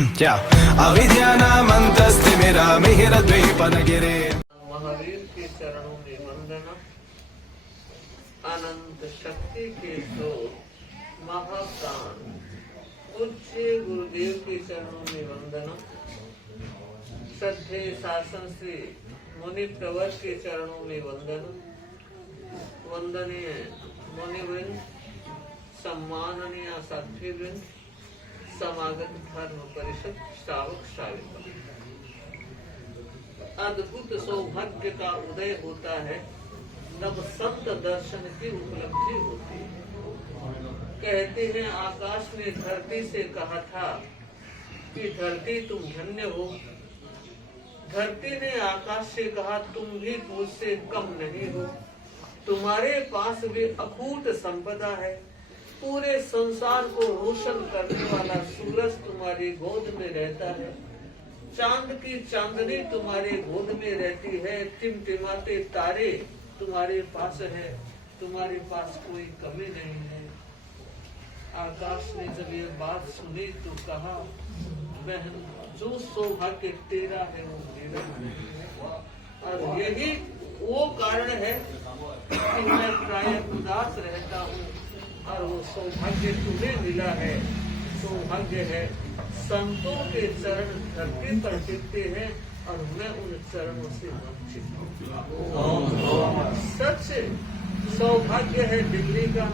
क्या अविद्यानामन्तस्तिमिरामिहिरद्वीपनगिरे। महावीर के चरणों में वंदना, अनंत शक्ति के तो महाप्राण पूज्य गुरुदेव के चरणों में वंदना, श्रद्धेय शासन श्री मुनि प्रवर के चरणों में वंदना, वंदनीय मुनिवृंद, सम्माननीय साध्वीवृंद, समागत धर्म परिषद श्रावक श्राविका, अद्भुत सौभाग्य का उदय होता है तब संत दर्शन की उपलब्धि होती है। कहते हैं आकाश ने धरती से कहा था कि धरती तुम धन्य हो। धरती ने आकाश से कहा तुम भी मुझसे कम नहीं हो, तुम्हारे पास भी अकूट संपदा है। पूरे संसार को रोशन करने वाला सूरज तुम्हारी गोद में रहता है, चांद की चांदनी तुम्हारे गोद में रहती है, टिमटिमाते तारे तुम्हारे पास है, तुम्हारे पास कोई कमी नहीं है। आकाश ने जब ये बात सुनी तो कहा बहन जो सौभाग्य तेरा है वो मेरा नहीं है, और यही वो कारण है कि मैं प्राय उदास रहता हूँ और वो सौभाग्य तुम्हें मिला है। सौभाग्य है संतों के चरण धरती पर टिकते हैं और मैं उन चरणों से वंचित हूँ। सच सौभाग्य है दिल्ली का,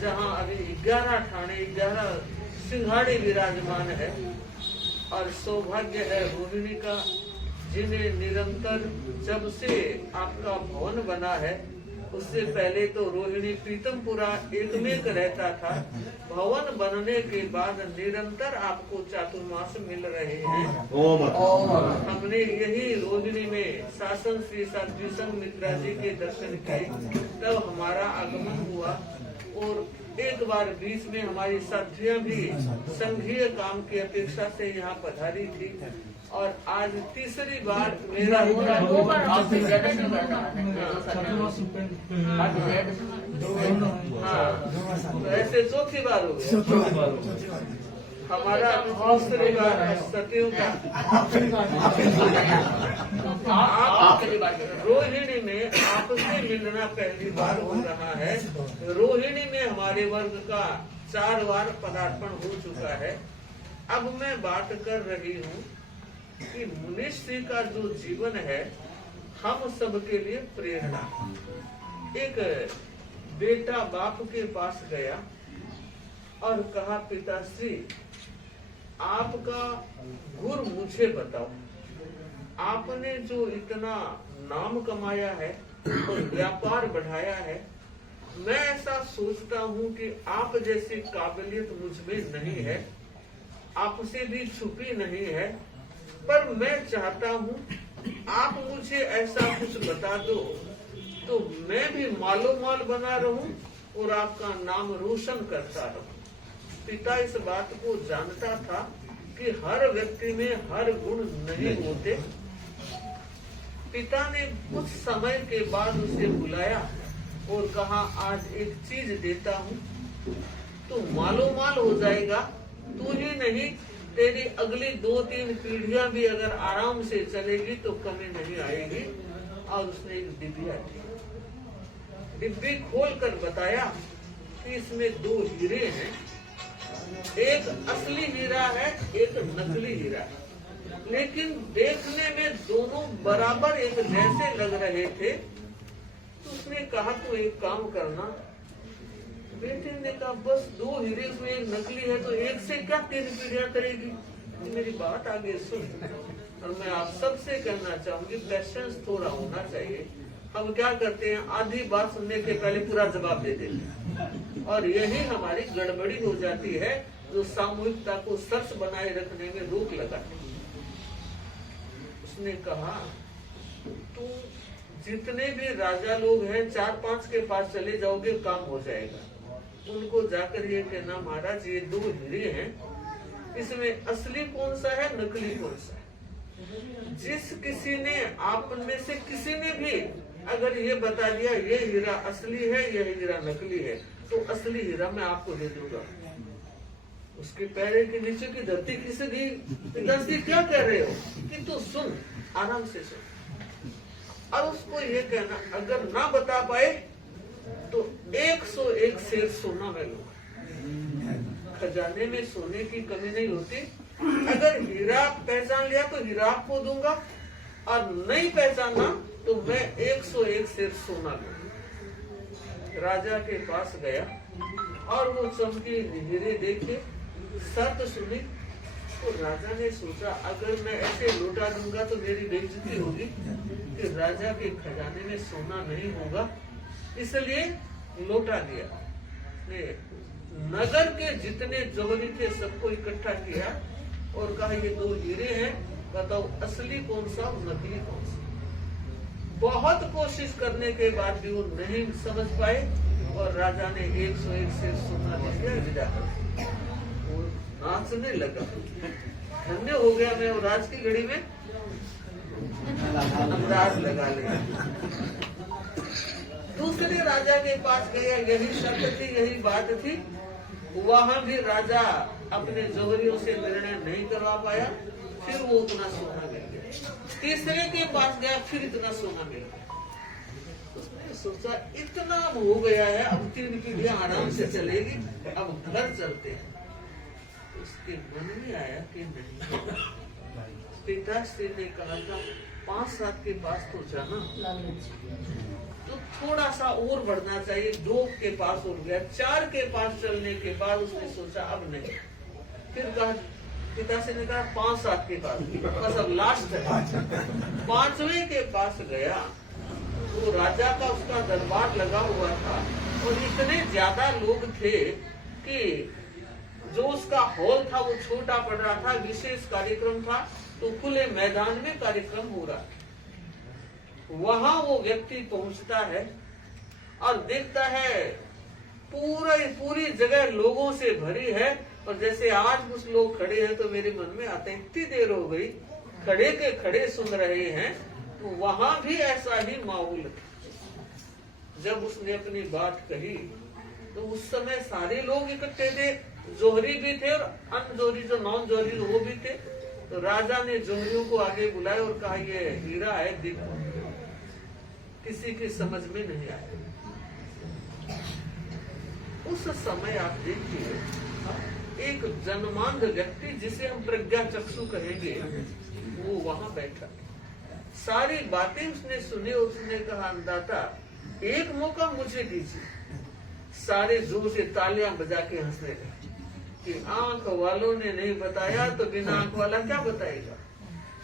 जहाँ अभी 11 ठाणे 11 सिंघाड़े विराजमान है, और सौभाग्य है रोहिणी का, जिन्हें निरंतर जब से आपका भवन बना है, उससे पहले तो रोहिणी प्रीतमपुरा एकमेक रहता था। भवन बनने के बाद निरंतर आपको चातुर्मास मिल रहे हैं। हमने यही रोहिणी में शासन श्री साध्वी संघ मित्रा जी के दर्शन किए, तब हमारा आगमन हुआ। और एक बार बीच में हमारी साध्वियां भी संघीय काम की अपेक्षा से यहाँ पधारी थी, और आज तीसरी बार मेरा ऐसे चौथी बार हो गया। हमारा तीसरी बार सतियों का रोहिणी में आपसे मिलना पहली बार हो रहा है। रोहिणी में हमारे वर्ग का 4 बार पदार्पण हो चुका है। अब मैं बात कर रही हूँ कि मनुष्य का जो जीवन है हम सबके लिए प्रेरणा। एक बेटा बाप के पास गया और कहा पिताश्री आपका गुर मुझे बताओ, आपने जो इतना नाम कमाया है और व्यापार बढ़ाया है, मैं ऐसा सोचता हूँ कि आप जैसी काबिलियत मुझमें नहीं है, आपसे भी छुपी नहीं है, पर मैं चाहता हूँ आप मुझे ऐसा कुछ बता दो तो मैं भी मालो माल बना रहूं और आपका नाम रोशन करता रहूं। पिता इस बात को जानता था कि हर व्यक्ति में हर गुण नहीं होते। पिता ने कुछ समय के बाद उसे बुलाया और कहा आज एक चीज देता हूँ, तू मालो माल हो जाएगा। तू ही नहीं तेरी अगली 2-3 पीढ़ियां भी अगर आराम से चलेगी तो कमी नहीं आएगी। और उसने एक डिब्बी खोल कर बताया कि इसमें 2 हीरे हैं, एक असली हीरा है, एक नकली हीरा है, लेकिन देखने में दोनों बराबर एक जैसे लग रहे थे। तो उसने कहा तो एक काम करना। बेटे ने कहा बस 2 हीरे उसमें एक नकली है तो एक से क्या 3 पीढ़ियां करेगी। मेरी बात आगे सुन, और मैं आप सबसे कहना चाहूंगी पेशेंस थोड़ा होना चाहिए। हम क्या करते हैं आधी बात सुनने के पहले पूरा जवाब दे देते हैं, और यही हमारी गड़बड़ी हो जाती है जो सामूहिकता को सर्च बनाए रखने में रोक लगाती है। उसने कहा तू जितने भी राजा लोग हैं 4-5 के पास चले जाओगे काम हो जाएगा। उनको जाकर ये कहना महाराज ये 2 हीरे हैं, इसमें असली कौन सा है नकली कौन सा है। जिस किसी ने आप में से किसी ने भी अगर ये बता दिया ये हीरा असली है ये हीरा नकली है तो असली हीरा मैं आपको दे दूंगा। उसके पैर के नीचे की धरती खिसकी। पिताश्री क्या कह रहे हो? कि तू सुन, आराम से सुन। और उसको ये कहना, अगर ना बता पाए तो 101 शेर सोना मैं लूंगा। खजाने में सोने की कमी नहीं होती। अगर हीरा पहचान लिया तो हीरा आपको दूंगा, और नहीं पहचाना तो मैं 101 शेर सोना लूंगा। राजा के पास गया और वो चमकी हीरे देखे, शर्त सुनी। तो राजा ने सोचा, अगर मैं ऐसे लौटा दूंगा तो मेरी बेइज्जती होगी कि राजा के खजाने में सोना नहीं होगा, इसलिए लौटा दिया। नगर के जितने जौहरी थे सबको इकट्ठा किया और कहा, ये 2 हीरे हैं, बताओ असली कौन सा और नकली कौन सा। बहुत कोशिश करने के बाद भी वो नहीं समझ पाए और राजा ने 101 शेर सोना दे दिया, विदा कर दिया। वो नाचने लगा, धन्य हो गया मैं, और आज की घड़ी में अंदाज लगा लिया। दूसरे राजा के पास गया, यही शर्त थी, यही बात थी। वहां भी राजा अपने जौहरियों से निर्णय नहीं करवा पाया, फिर वो उतना सोना मिल गया। तीसरे के पास गया, फिर इतना सोना मिल गया। उसने सोचा, इतना हो गया है, अब 3 पीढ़ियां आराम से चलेगी, अब घर चलते हैं। उसके मन में आया कि नहीं, पिताश्री ने कहा था 5-7 के पास तो जाना, तो थोड़ा सा और बढ़ना चाहिए। 2 के पास हो गया, 4 के पास चलने के बाद उसने सोचा अब नहीं। फिर कहा, पिताश्री ने कहा 5-7 के पास, बस अब लास्ट है। 5वें के पास गया, तो राजा का उसका दरबार लगा हुआ था और इतने ज्यादा लोग थे कि जो उसका हॉल था वो छोटा पड़ रहा था। विशेष कार्यक्रम था तो खुले मैदान में कार्यक्रम हो रहा था। वहां वो व्यक्ति पहुंचता है और देखता है पूरी जगह लोगों से भरी है, और जैसे आज कुछ लोग खड़े हैं तो मेरे मन में आते हैं, इतनी देर हो गई खड़े के खड़े सुन रहे हैं। तो वहां भी ऐसा ही माहौल था। जब उसने अपनी बात कही तो उस समय सारे लोग इकट्ठे थे, जोहरी भी थे और अन जोहरी जो नॉन जोहरी वो भी थे। तो राजा ने जोहरियों को आगे बुलाया और कहा, ये हीरा है, देखो। किसी की समझ में नहीं आया। उस समय आप देखिए, एक जन्मांध व्यक्ति जिसे हम प्रज्ञा चक्षु कहेंगे, वो वहां बैठा। सारी बातें उसने सुनी और उसने कहा, अंदाता एक मौका मुझे दीजिए। सारे जोर से तालियां बजा के हंसने लगे कि आंख वालों ने नहीं बताया तो बिना आंख वाला क्या बताएगा।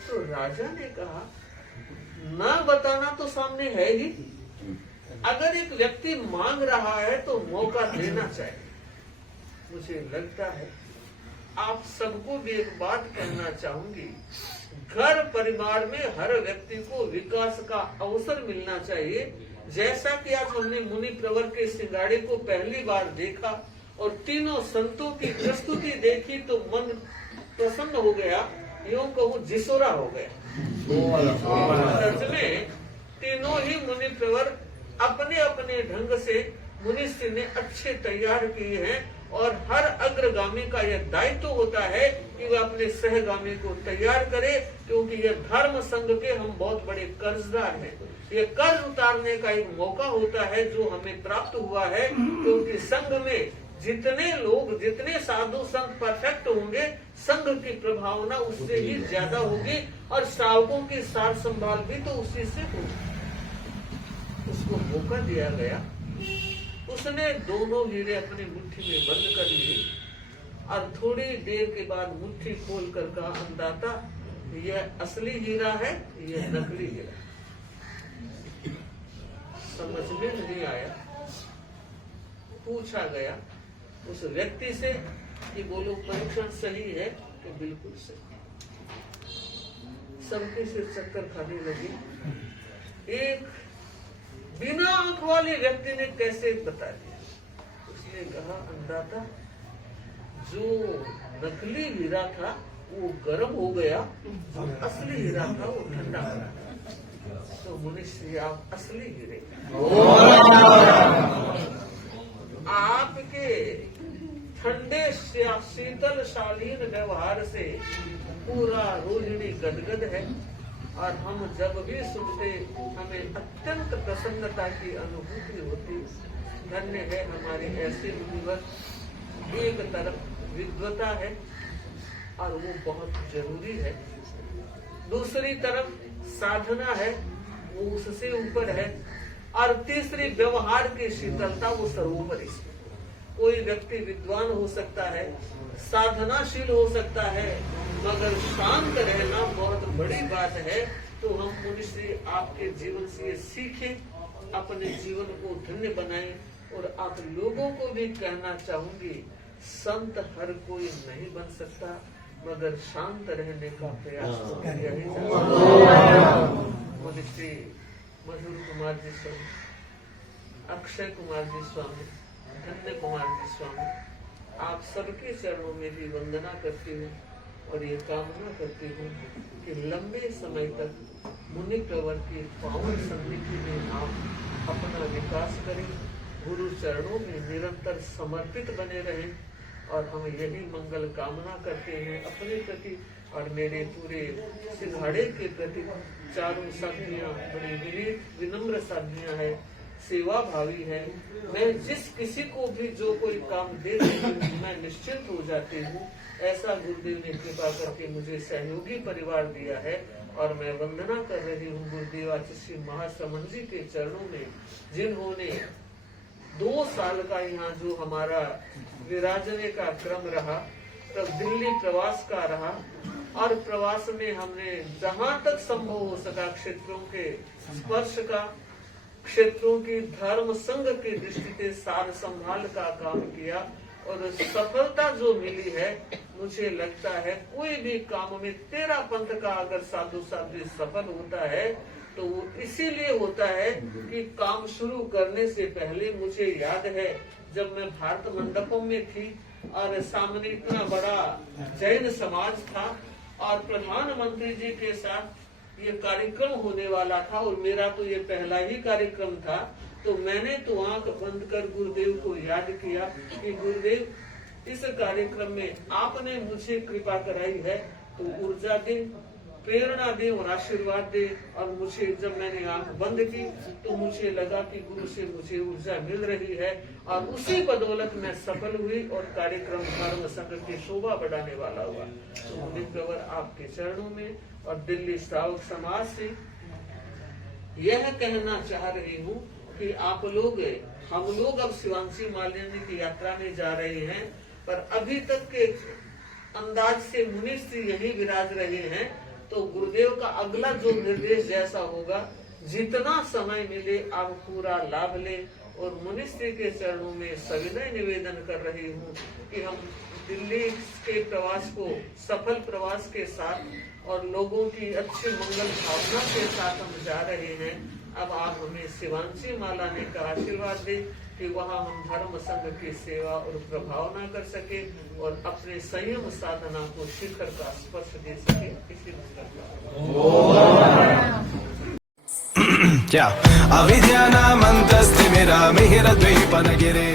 तो राजा ने कहा, ना बताना तो सामने है ही, अगर एक व्यक्ति मांग रहा है तो मौका देना चाहिए। मुझे लगता है आप सबको भी एक बात कहना चाहूंगी, घर परिवार में हर व्यक्ति को विकास का अवसर मिलना चाहिए। जैसा कि आज हमने मुनि प्रवर के सिंगाड़े को पहली बार देखा और तीनों संतों की प्रस्तुति देखी तो मन प्रसन्न हो गया, यूं कहूं जिसोरा हो गया। सच में तीनों ही मुनि प्रवर अपने अपने ढंग से मुनिश्री ने अच्छे तैयार किए हैं, और हर अग्रगामी का यह दायित्व होता है कि वह अपने सहगामी को तैयार करे, क्योंकि यह धर्म संघ के हम बहुत बड़े कर्जदार हैं। ये कर्ज उतारने का एक मौका होता है जो हमें प्राप्त हुआ है, क्योंकि संघ में जितने लोग, जितने साधु संत परफेक्ट होंगे, संघ की प्रभावना उससे ही ज्यादा होगी और श्रावकों की सार संभाल भी तो उसी से होगी। उसको मौका दिया गया, उसने दोनों हीरे अपनी मुट्ठी में बंद कर लिए और थोड़ी देर के बाद मुट्ठी खोल कर कहा, अंदाता यह असली हीरा है, यह नकली हीरा। समझ में नहीं आया। पूछा गया उस व्यक्ति से कि बोलो परीक्षण सही है? कि बिल्कुल सही। सबके से चक्कर खाने लगी। एक बिना आंख वाले व्यक्ति ने कैसे बता दिया? उसने कहा, अंदाता जो नकली हीरा था वो गर्म हो गया, जो असली हीरा था वो ठंडा हो गया। तो मुनिश्री आप असली हीरे, आपके ठंडे शीतल शालीन व्यवहार से पूरा रोहिणी गदगद है। और हम जब भी सुनते हमें अत्यंत प्रसन्नता की अनुभूति होती। धन्य है हमारे ऐसे मुनिवर। एक तरफ विद्वता है और वो बहुत जरूरी है, दूसरी तरफ साधना है, वो उससे ऊपर है, और तीसरी व्यवहार की शीतलता, वो सर्वोपरि। कोई व्यक्ति विद्वान हो सकता है, साधनाशील हो सकता है, मगर शांत रहना बहुत बड़ी बात है। तो हम मनुष्य आपके जीवन से ये सीखें, अपने जीवन को धन्य बनाएं। और आप लोगों को भी कहना चाहूंगी, संत हर कोई नहीं बन सकता, मगर शांत रहने का प्रयास तो किया ही जाता। मनुष्य मधुर कुमार जी स्वामी, अक्षय कुमार जी स्वामी, धन्य कुमार जी स्वामी, आप सबके चरणों में भी वंदना करती हूँ और ये कामना करती हूँ कि लंबे समय तक मुनि प्रवर की पावन सन्निधि में आप अपना विकास करें, गुरु चरणों में निरंतर समर्पित बने रहें। और हम यही मंगल कामना करते हैं अपने प्रति और मेरे पूरे सिंघाड़े के प्रति। चारों साधियां बड़ी विनम्र साधियां है, सेवा भावी है। मैं जिस किसी को भी जो कोई काम दे देती हूँ, मैं निश्चिंत हो जाती हूँ। ऐसा गुरुदेव ने कृपा करके मुझे सहयोगी परिवार दिया है। और मैं वंदना कर रही हूँ गुरुदेव आचार्य महाश्रमण जी के चरणों में, जिन्होंने 2 साल का यहाँ जो हमारा विराजने का क्रम रहा, तब दिल्ली प्रवास का रहा, और प्रवास में हमने जहाँ तक संभव हो सका क्षेत्रों के स्पर्श का, क्षेत्रों की धर्म संघ की दृष्टि से सार संभाल का काम किया। और सफलता जो मिली है, मुझे लगता है कोई भी काम में तेरा पंथ का अगर साधु साध्वी सफल होता है तो वो इसीलिए होता है कि काम शुरू करने से पहले मुझे याद है जब मैं भारत मंडपम में थी और सामने इतना बड़ा जैन समाज था और प्रधानमंत्री जी के साथ ये कार्यक्रम होने वाला था और मेरा तो ये पहला ही कार्यक्रम था। तो मैंने तो आंख बंद कर गुरुदेव को याद किया कि गुरुदेव इस कार्यक्रम में आपने मुझे कृपा कराई है, तो ऊर्जा दे, प्रेरणा दे और आशीर्वाद दे। और मुझे जब मैंने आंख बंद की तो मुझे लगा कि गुरु से मुझे ऊर्जा मिल रही है और उसी बदौलत मैं सफल हुई और कार्यक्रम धर्म संघ की शोभा बढ़ाने वाला हुआ। तो मुनि प्रवर आपके चरणों में और दिल्ली श्रावक समाज से यह कहना चाह रही हूँ कि आप लोग, हम लोग अब शिवांशी मालिनी की यात्रा में जा रहे हैं, पर अभी तक के अंदाज से मुनिश्री यही विराज रहे हैं। तो गुरुदेव का अगला जो निर्देश जैसा होगा, जितना समय मिले आप पूरा लाभ ले। और मुनिश्री के चरणों में सविनय निवेदन कर रही हूँ कि हम दिल्ली के प्रवास को सफल प्रवास के साथ और लोगों की अच्छी मंगल भावना के साथ हम जा रहे हैं। अब आप हमें शिवांशी मालाने का आशीर्वाद दें कि वहाँ हम धर्म संघ की सेवा और प्रभावना कर सके और अपने संयम साधना को शिखर का स्पर्श दे सके। इसी क्या अविद्यानामन्तस्तिमिरा मिहिरद्वीपनगिरे